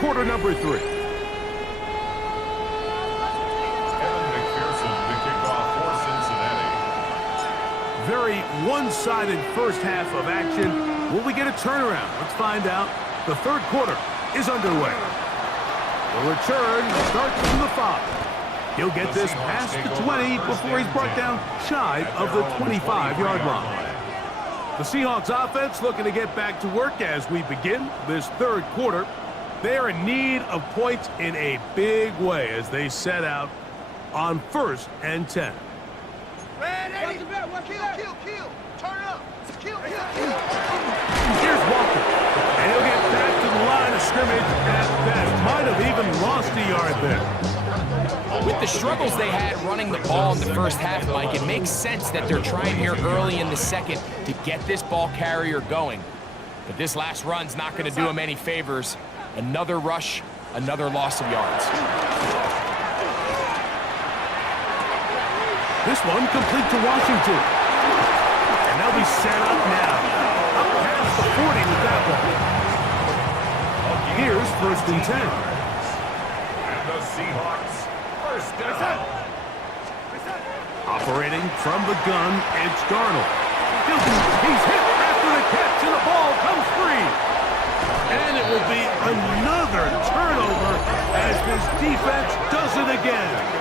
quarter number 3. Very one-sided first half of action. Will we get a turnaround? Let's find out. The third quarter is underway. The return starts from the 5. He'll get this past the 20 before he's brought down shy of the 25-yard line. The Seahawks offense looking to get back to work as we begin this third quarter. They are in need of points in a big way as they set out on 1st and 10. Ready? Kill. Turn up. Kill. Here's Walker. And he'll get back to the line of scrimmage at best. Might have even lost a yard there. With the struggles they had running the ball in the first half, Mike, it makes sense that they're trying here early in the second to get this ball carrier going. But this last run's not going to do him any favors. Another rush, another loss of yards. This one complete to Washington. And they'll be set up now. Up past the 40 with that one. Here's 1st and 10. And the Seahawks first down. Operating from the gun, it's Darnold. He's hit after the catch, and the ball comes free. And it will be another turnover as this defense does it again.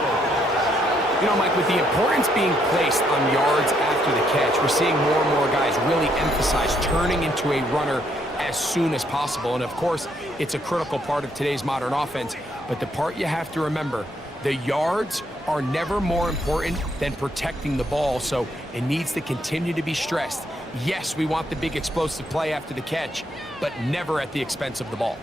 You know, Mike, with the importance being placed on yards after the catch, we're seeing more and more guys really emphasize turning into a runner as soon as possible. And, of course, it's a critical part of today's modern offense. But the part you have to remember, the yards are never more important than protecting the ball, so it needs to continue to be stressed. Yes, we want the big explosive play after the catch, but never at the expense of the ball.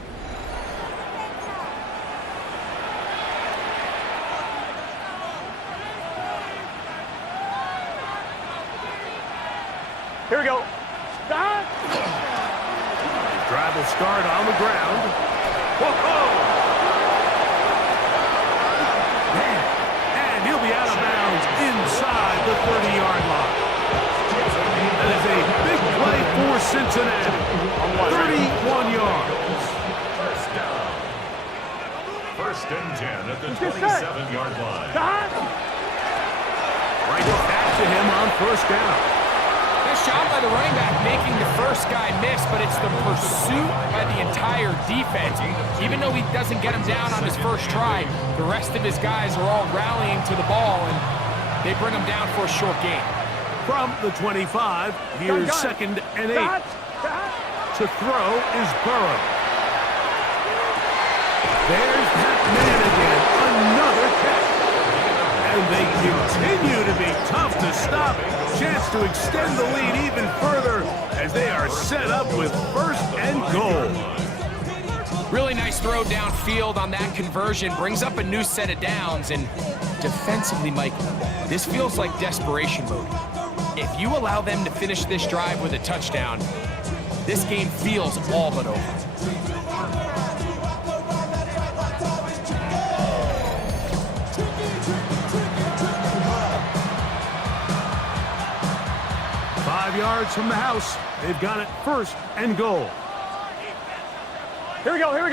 Here we go. Drive will start on the ground. Whoa! And he'll be out of bounds inside the 30-yard line. That is a big play for Cincinnati. 31 yards. First down. 1st and 10 at the 27-yard line. Right back to him on 1st down. Nice job by the running back making the first guy miss, but it's the pursuit by the entire defense. Even though he doesn't get him down on his first try, the rest of his guys are all rallying to the ball, and they bring him down for a short gain. From the 25, here's 2nd and 8. To throw is Burrow. There's that man again, another catch. And they continue to be tough to stop. Chance to extend the lead even further as they are set up with 1st and goal. Really nice throw downfield on that conversion. Brings up a new set of downs. And defensively, Mike, this feels like desperation mode. If you allow them to finish this drive with a touchdown, this game feels all but over. Yards from the house. They've got it 1st and goal. Here we go. Here's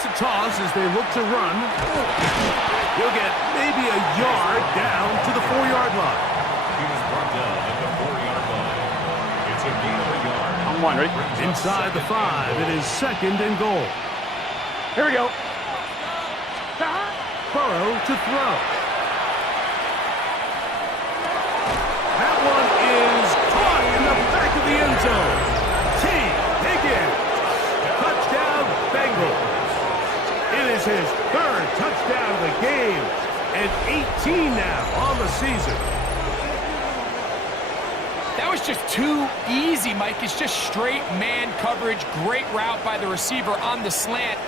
a toss as they look to run. He'll get maybe a yard down to the 4-yard line. He was brought down at the 4-yard line. It's a gain of a yard. I'm one, right? Inside the 5, it is 2nd and goal. Here we go. Burrow to throw. That one is caught in the back of the end zone. T. Higgins. Touchdown, Bengals. It is his 3rd touchdown of the game and 18 now on the season. That was just too easy, Mike. It's just straight man coverage. Great route by the receiver on the slant.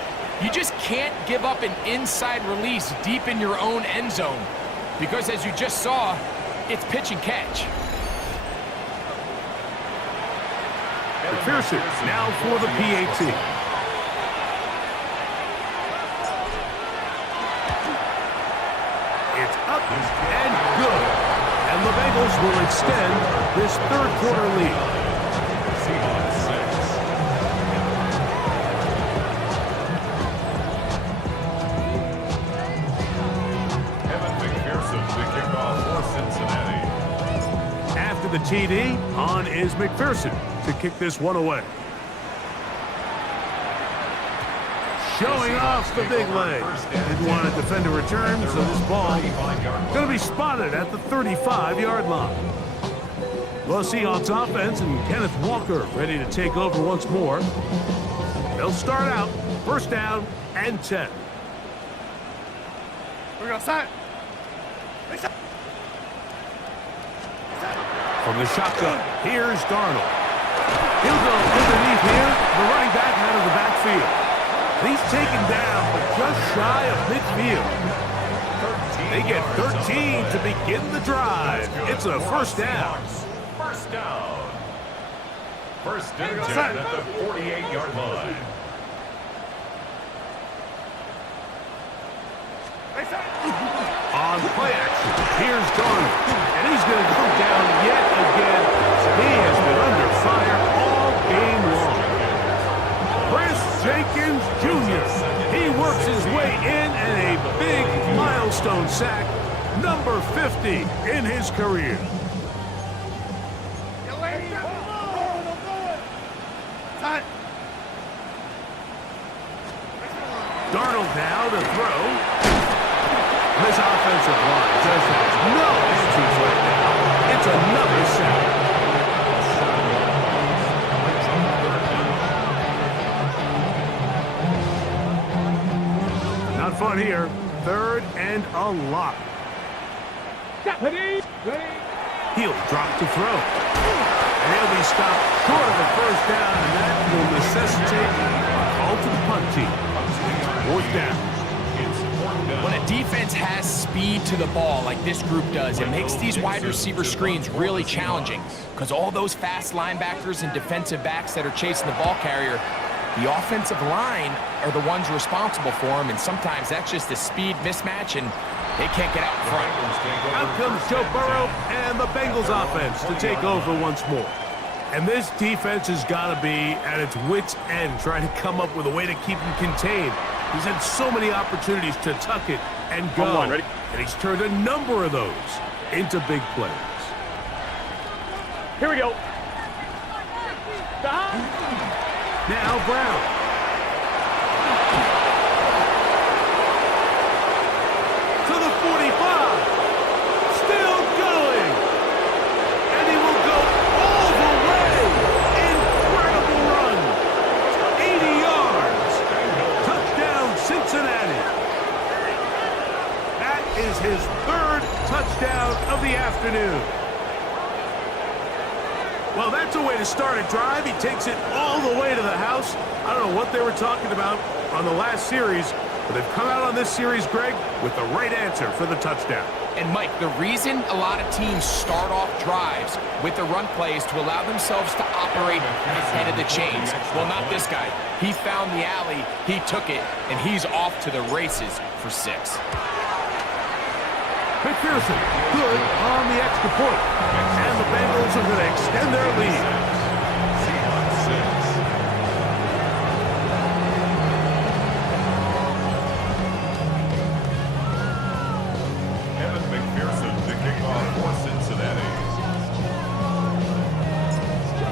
You just can't give up an inside release deep in your own end zone because, as you just saw, it's pitch and catch. McPherson now for the PAT. It's up and good. And the Bengals will extend this 3rd quarter lead. Seahawks 6. After the TD, on is McPherson to kick this one away. Showing off the big leg. Didn't want to defend a return, so this ball going to be spotted at the 35-yard line. Well, Seahawks offense and Kenneth Walker ready to take over once more. They'll start out first down and 10. We're going to set. From the shotgun, here's Darnold. He'll go underneath here. The running back out of the backfield. He's taken down, but just shy of midfield. They get 13 to begin the drive. It's a first down. First down. First and 10 at the 48-yard line. On play action, here's Darnold. And he's going to come down yet again. He has been under fire all game long. Chris Jenkins Jr. He works his way in and a big milestone sack, number 50 in his career. Darnold now to throw. This offensive line just has no answers right now. It's another sack. Not fun here. Third and a lot. He'll drop to throw. And he'll be stopped short of a first down, and that will necessitate a call to the punt team. Fourth down. When a defense has speed to the ball like this group does, it makes these wide receiver screens really challenging because all those fast linebackers and defensive backs that are chasing the ball carrier, the offensive line are the ones responsible for them, and sometimes that's just a speed mismatch, and they can't get out in front. Out comes Joe Burrow and the Bengals offense to take over once more. And this defense has got to be at its wits' end, trying to come up with a way to keep him contained. He's had so many opportunities to tuck it and go, and he's turned a number of those into big plays. Here we go. Now Brown. To the 45. Still going. And he will go all the way. Incredible run. 80 yards. Touchdown, Cincinnati. That is his third touchdown of the afternoon. Well, that's a way to start a drive. He takes it all the way to the house. I don't know what they were talking about on the last series, but they've come out on this series, Greg, with the right answer for the touchdown. And, Mike, the reason a lot of teams start off drives with the run plays to allow themselves to operate ahead of the chains. Well, not this guy. He found the alley, he took it, and he's off to the races for 6. McPherson, good on the extra point. And the Bengals are going to extend their lead. Seahawks 6. Evan McPherson to kick off for Cincinnati.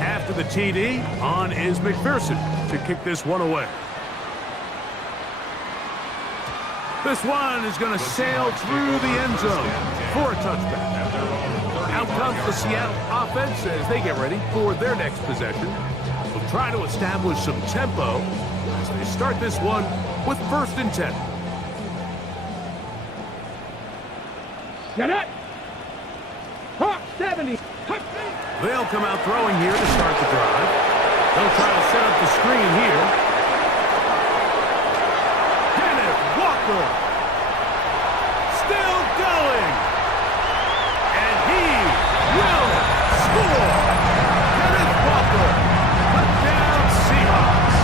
After the TD, on is McPherson to kick this one away. This one is going to sail through the end zone for a touchdown. Out comes the Seattle offense as they get ready for their next possession. They'll try to establish some tempo as they start this one with first and 10. Get it! 70. They'll come out throwing here to start the drive. They'll try to set up the screen here. Still going. And he will score. Kenneth Walker. Touchdown, Seahawks.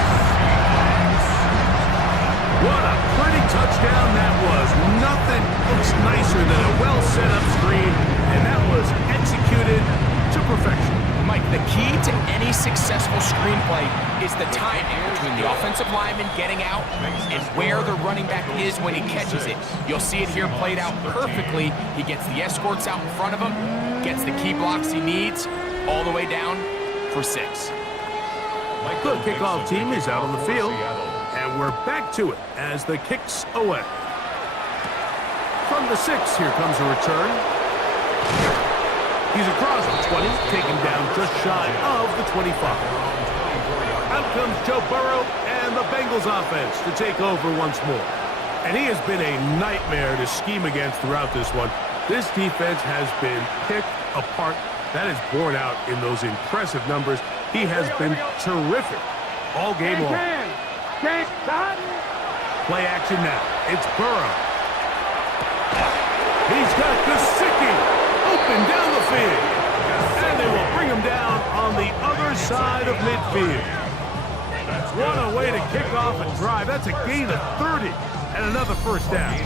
What a pretty touchdown that was. Nothing looks nicer than a well set up screen, and that was executed to perfection. Mike, the key to any successful screenplay is the timing between the offensive lineman getting out and where the running back is when he catches it. You'll see it here played out perfectly. He gets the escorts out in front of him, gets the key blocks he needs, all the way down for 6. The kickoff team is out on the field, and we're back to it as the kick's away. From the 6, here comes a return. He's across the 20, taken down just shy of the 25. Out comes Joe Burrow and the Bengals offense to take over once more. And he has been a nightmare to scheme against throughout this one. This defense has been picked apart. That is borne out in those impressive numbers. He has been terrific all game long. Play action now. It's Burrow. He's got Gesicki open down the field. And they will bring him down on the other side of midfield. What a way to kick off a drive. That's a gain of 30 and another first down.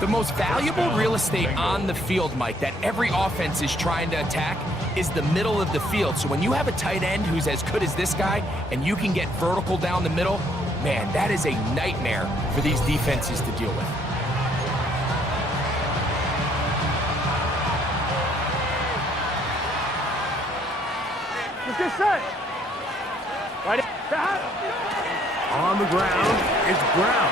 The most valuable real estate on the field, Mike, that every offense is trying to attack is the middle of the field. So when you have a tight end who's as good as this guy and you can get vertical down the middle, man, that is a nightmare for these defenses to deal with. Get set. Right. On the ground, it's Brown.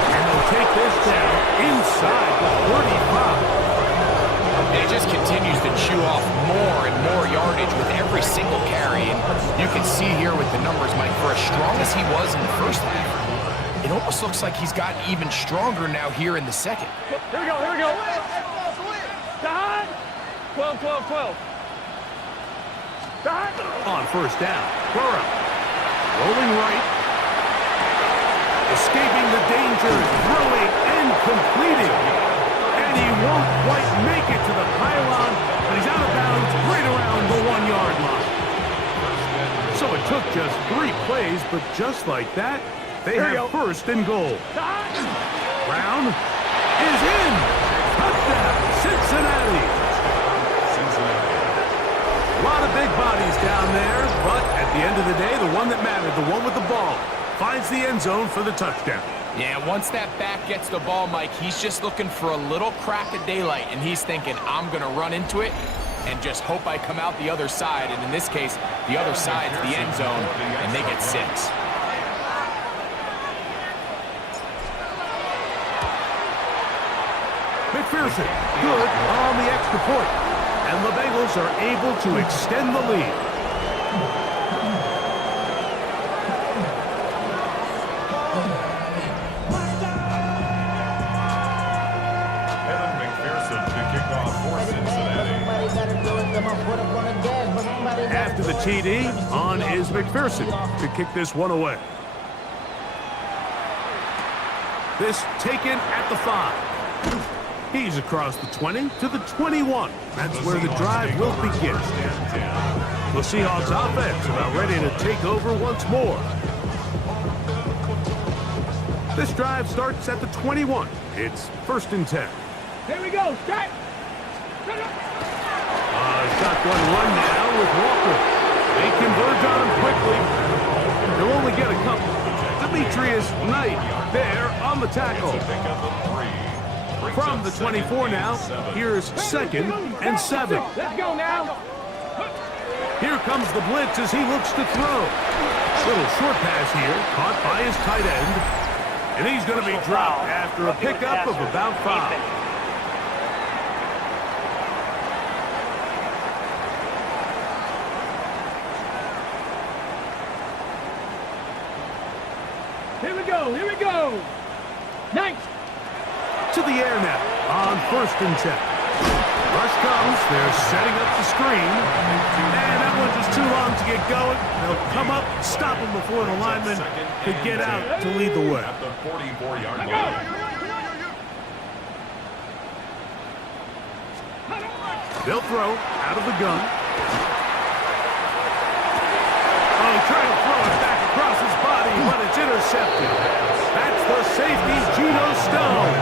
And they'll take this down inside the 35. It just continues to chew off more and more yardage with every single carry. And you can see here with the numbers, Mike, for as strong as he was in the first half, it almost looks like he's gotten even stronger now here in the second. Here we go, here we go. Dot. 12, 12, 12. Dot. On first down, Burrow. Rolling right. Escaping the danger, throwing and completing. And he won't quite make it to the pylon, but he's out of bounds right around the 1-yard line. So it took just 3 plays, but just like that, they have first and goal. Brown is in. Touchdown, Cincinnati. A lot of big bodies down there, but at the end of the day, the one that mattered, the one with the ball, finds the end zone for the touchdown. Yeah, once that back gets the ball, Mike, he's just looking for a little crack of daylight, and he's thinking, I'm going to run into it and just hope I come out the other side. And in this case, the other side's the end zone, and they get 6. McPherson, good on the extra point. And the Bengals are able to extend the lead. Evan McPherson to kick off for Cincinnati. After the TD, on is McPherson to kick this one away. This taken at the 5. He's across the 20 to the 21. That's where the drive will begin. The Seahawks offense about ready to take over once more. This drive starts at the 21. It's first and 10. Here we go. Strike. Shotgun run now with Walker. They converge on him quickly. They'll only get a couple. Demetrius Knight there on the tackle. From the 24 now, here's second and 7. Let's go now. Here comes the blitz as he looks to throw. Little short pass here, caught by his tight end. And he's going to be dropped after a pickup of about 5. Here we go, here we go. Nice. To the air now on first and 10. Rush comes, they're setting up the screen. And that one just too long to get going. They'll come up, stop him before the lineman could get out to lead the way. At the 44-yard line. They'll throw out of the gun. Oh, trying to throw it back across his body, but it's intercepted. That's the safety, Geno Stone.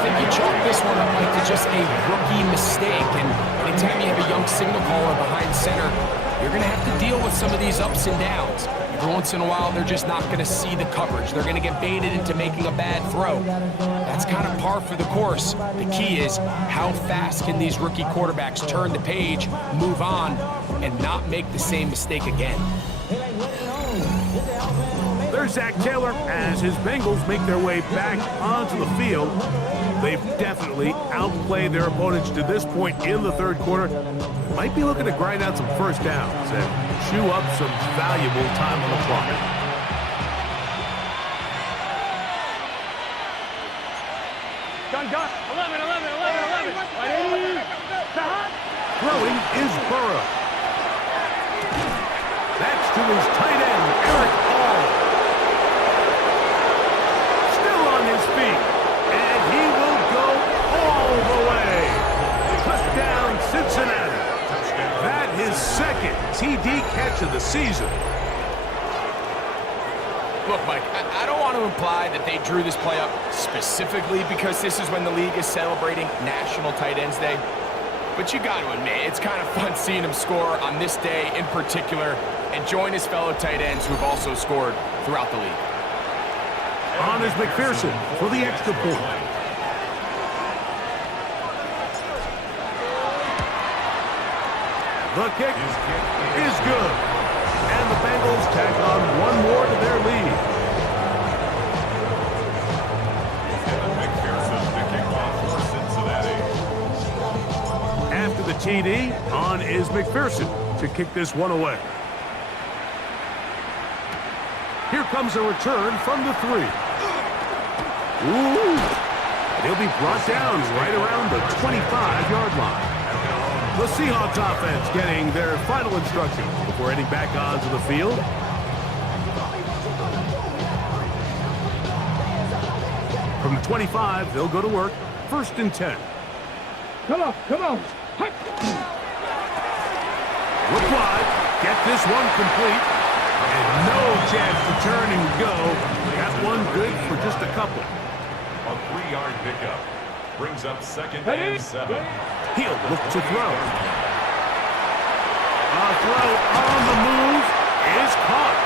I think you chalk this one up, Mike, to just a rookie mistake. And anytime you have a young signal caller behind center, you're going to have to deal with some of these ups and downs. Every once in a while, they're just not going to see the coverage. They're going to get baited into making a bad throw. That's kind of par for the course. The key is how fast can these rookie quarterbacks turn the page, move on, and not make the same mistake again. There's Zach Taylor as his Bengals make their way back onto the field. They've definitely outplayed their opponents to this point in the third quarter. Might be looking to grind out some first downs and chew up some valuable time on the clock. Gun. 11. Throwing is Burrow. That's to his tight end, Eric All. Still on his feet, and he will go all the way. Touchdown, Cincinnati. That his second TD catch of the season. Look, Mike, I don't want to imply that they drew this play up specifically because this is when the league is celebrating National Tight Ends Day. But you got to admit, it's kind of fun seeing him score on this day in particular and join his fellow tight ends who have also scored throughout the league. On is McPherson for the extra point. The kick is good. And the Bengals tack on one more to their lead. McPherson picking off for Cincinnati. After the TD, on is McPherson to kick this one away. Here comes a return from the 3. Ooh! And he'll be brought down right around the 25-yard line. The Seahawks offense getting their final instructions before heading back onto the field. From the 25, they'll go to work. 1st and 10. Come on. Look wide. Get this one complete. And no chance to turn and go. That one good for just a couple. A 3-yard pickup brings up 2nd and 7. He'll look to throw. A throw on the move is caught.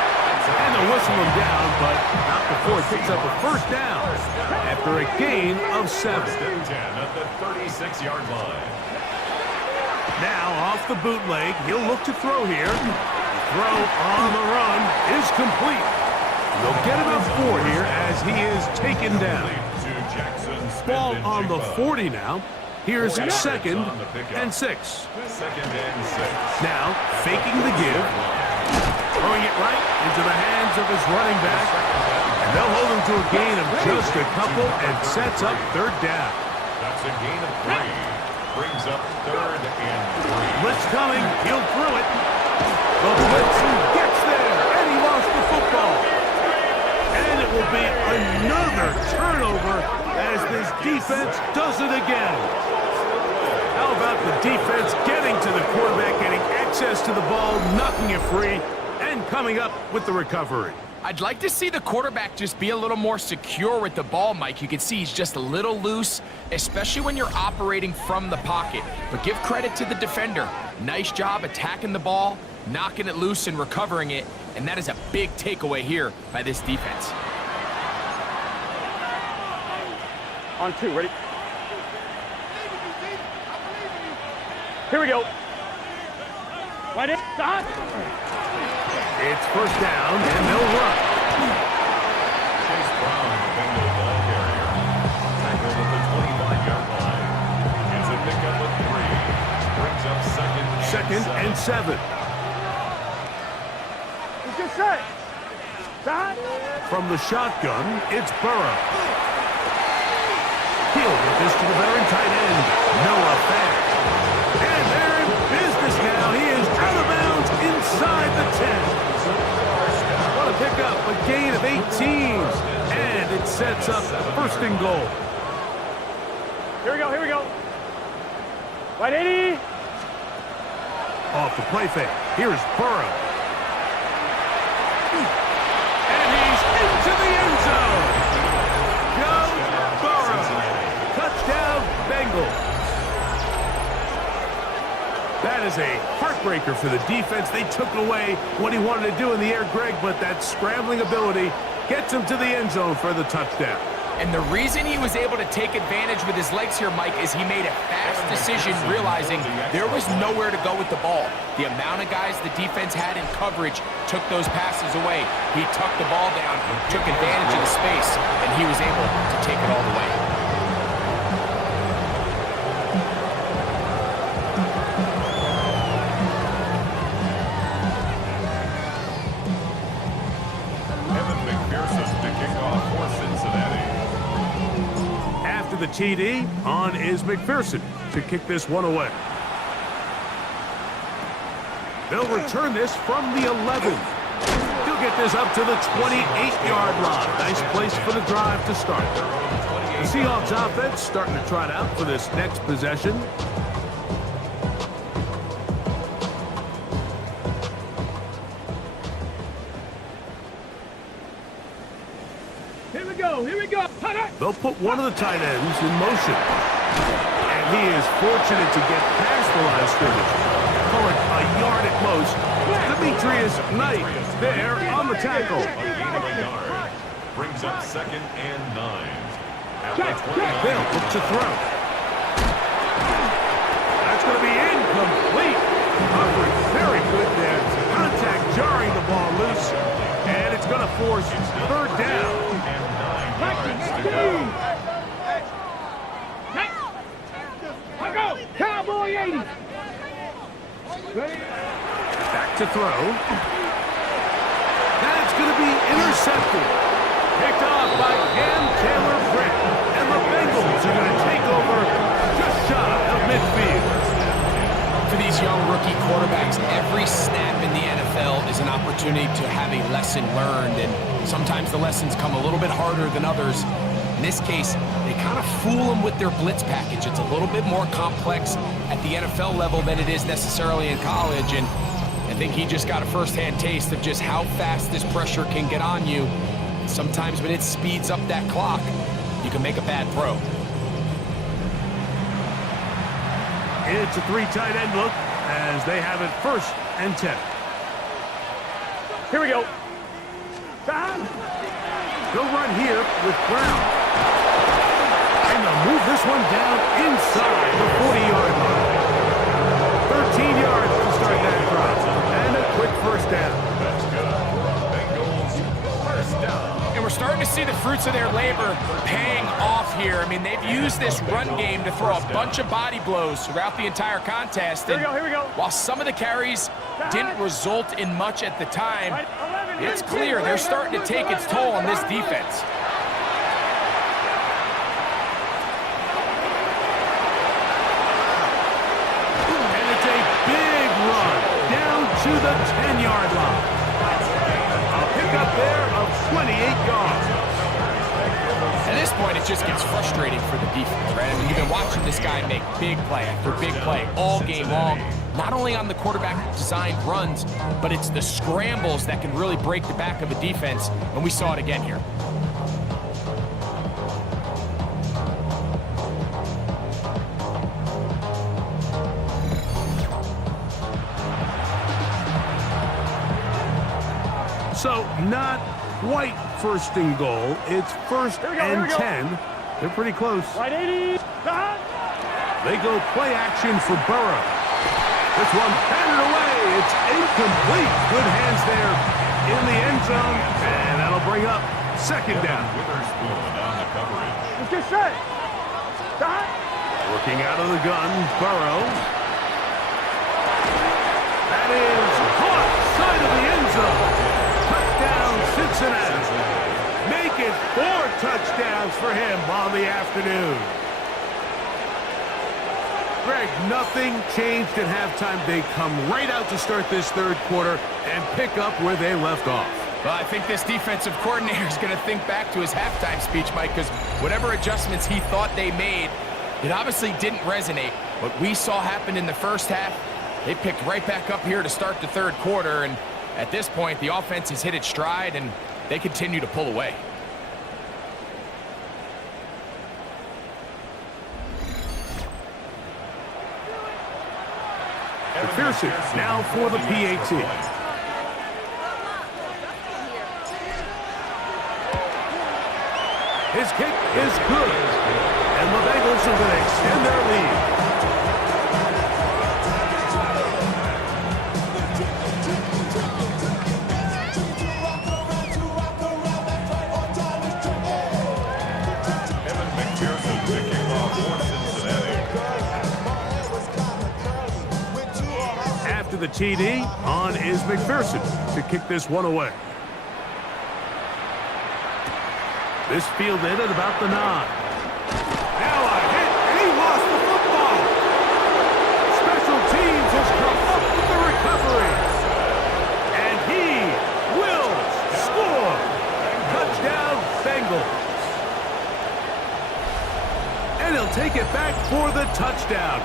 And they'll whistle him down, but not before he picks up a first down after a gain of 7. 1st and 10 at the 36-yard line. Now off the bootleg, he'll look to throw here. Throw on the run is complete. They'll get enough 4 here as he is taken down. Ball on the 40 now. Here's 2nd and 6. 2nd and 6. Now faking the give. Throwing it right into the hands of his running back. And they'll hold him to a gain of just a couple and sets up 3rd down. That's a gain of 3. Brings up 3rd and 3. Blitz coming. He'll throw it. The blitz gets there, and he lost the football. And it will be another turnover as this defense does it again. How about the defense getting to the quarterback, getting access to the ball, knocking it free, and coming up with the recovery. I'd like to see the quarterback just be a little more secure with the ball, Mike. You can see he's just a little loose, especially when you're operating from the pocket. But give credit to the defender. Nice job attacking the ball, knocking it loose and recovering it, and that is a big takeaway here by this defense. On 2, ready? Here we go. Right in, stop. It's 1st down, and they'll run. Chase Brown, the Bengal ball carrier. Tackled at the 25-yard line. Gets a pickup of 3. Brings up 2nd and 7. He's just set. Stop. From the shotgun, it's Burrow. He'll get this to the veteran tight end, Noah Fant. And they're in business now. He is out of bounds inside the 10. What a pickup, a gain of 18. And it sets up 1st and goal. Here we go. Right, 80. Off the play fake. Here's Burrow. And he's into the end zone. Go Burrow. Touchdown. That is a heartbreaker for the defense. They took away what he wanted to do in the air, Greg, but that scrambling ability gets him to the end zone for the touchdown. And the reason he was able to take advantage with his legs here, Mike, is he made a fast decision realizing there was nowhere to go with the ball. The amount of guys the defense had in coverage took those passes away. He tucked the ball down, took advantage of the space, and he was able to take it all the way. The TD on is McPherson to kick this one away. They'll return this from the 11. He'll get this up to the 28-yard line. Nice place for the drive to start. The Seahawks offense starting to trot out for this next possession. Here we go. They'll put one of the tight ends in motion. And he is fortunate to get past the line of scrimmage. Call it a yard at most. Demetrius Knight there on the tackle. Brings up 2nd and 9. They'll look to throw. That's going to be incomplete. Coverage very good there. Contact jarring the ball loose. And it's going to force 3rd down. Cowboy 80. Back to throw. That's going to be intercepted. Picked off by Cam Taylor-Britt. And the Bengals are going to take over just shy of midfield. For these young rookie quarterbacks, every snap in the NFL is an opportunity to have a lesson learned, and sometimes the lessons come a little bit harder than others. In this case, they kind of fool them with their blitz package. It's a little bit more complex at the NFL level than it is necessarily in college, and I think he just got a first-hand taste of just how fast this pressure can get on you. Sometimes when it speeds up that clock, you can make a bad throw. It's a 3 tight end look as they have it 1st and 10. Here we go. They'll run here with Brown. And they'll move this one down inside the 40-yard line. 13 yards to start that drive. And a quick 1st down. That's good. Bengals 1st down. And we're starting to see the fruits of their labor paying off here. I mean, they've used this run game to throw a bunch of body blows throughout the entire contest. And here we go. while some of the carries didn't result in much at the time, it's clear they're starting to take its toll on this defense. And it's a big run down to the 10-yard line. A pickup there of 28 yards. At this point, it just gets frustrating for the defense, right? I mean, you've been watching this guy make big play after big play all game long, not only on the quarterback-designed runs, but it's the scrambles that can really break the back of a defense, and we saw it again here. So not quite 1st and goal. It's 1st and 10. They're pretty close. Right 80. They go play action for Burrow. This one batted away. It's incomplete. Good hands there in the end zone. And that'll bring up 2nd down. Witherspoon on the coverage. Let's get set. Working out of the gun, Burrow. That is caught side of the end zone. Touchdown, Cincinnati. Make it 4 touchdowns for him on the afternoon. Greg, nothing changed at halftime. They come right out to start this 3rd quarter and pick up where they left off. Well, I think this defensive coordinator is going to think back to his halftime speech, Mike, because whatever adjustments he thought they made, it obviously didn't resonate. What we saw happen in the 1st half, they picked right back up here to start the 3rd quarter, and at this point, the offense has hit its stride, and they continue to pull away. McPherson now for the PAT. His kick is good. And the Bengals are going to extend their lead. After the TD, on is McPherson to kick this one away. This fielded at about the 9. Now a hit, and he lost the football. Special teams has come up with the recovery. And he will score. Touchdown, Bengals. And he'll take it back for the touchdown.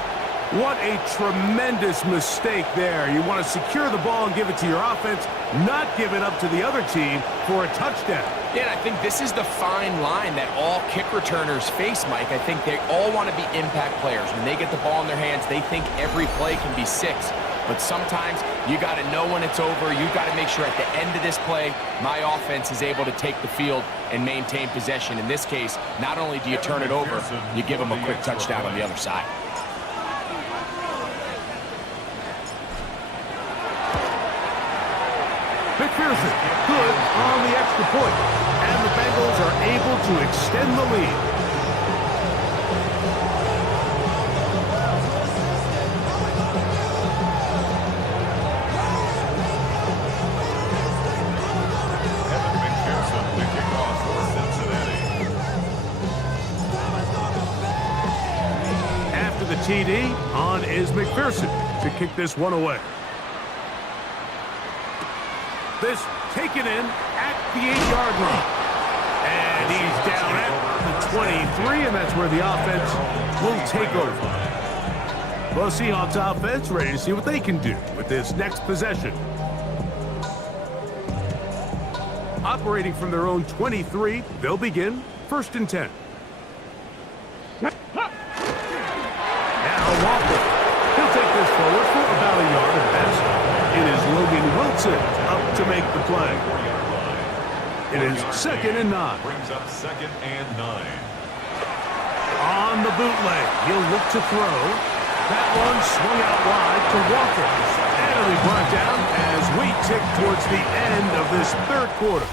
What a tremendous mistake there. You want to secure the ball and give it to your offense, not give it up to the other team for a touchdown. Yeah, and I think this is the fine line that all kick returners face, Mike. I think they all want to be impact players. When they get the ball in their hands, they think every play can be 6. But sometimes you got to know when it's over. You got to make sure at the end of this play, my offense is able to take the field and maintain possession. In this case, not only do you turn it over, you give them a quick touchdown on the other side. McPherson, good on the extra point. And the Bengals are able to extend the lead. McPherson picking off for Cincinnati. After the TD, on is McPherson to kick this one away. This taken in at the 8-yard line. And he's down at the 23, and that's where the offense will take over. Well, Seahawks offense ready to see what they can do with this next possession. Operating from their own 23, they'll begin 1st and 10. Now Walker. He'll take this forward for about a yard at best. It is Logan Wilson up to make the play. It is 2nd and 9. Brings up 2nd and 9. On the bootleg, he'll look to throw. That one swung out wide to Walker. And he'll be brought down as we tick towards the end of this 3rd quarter.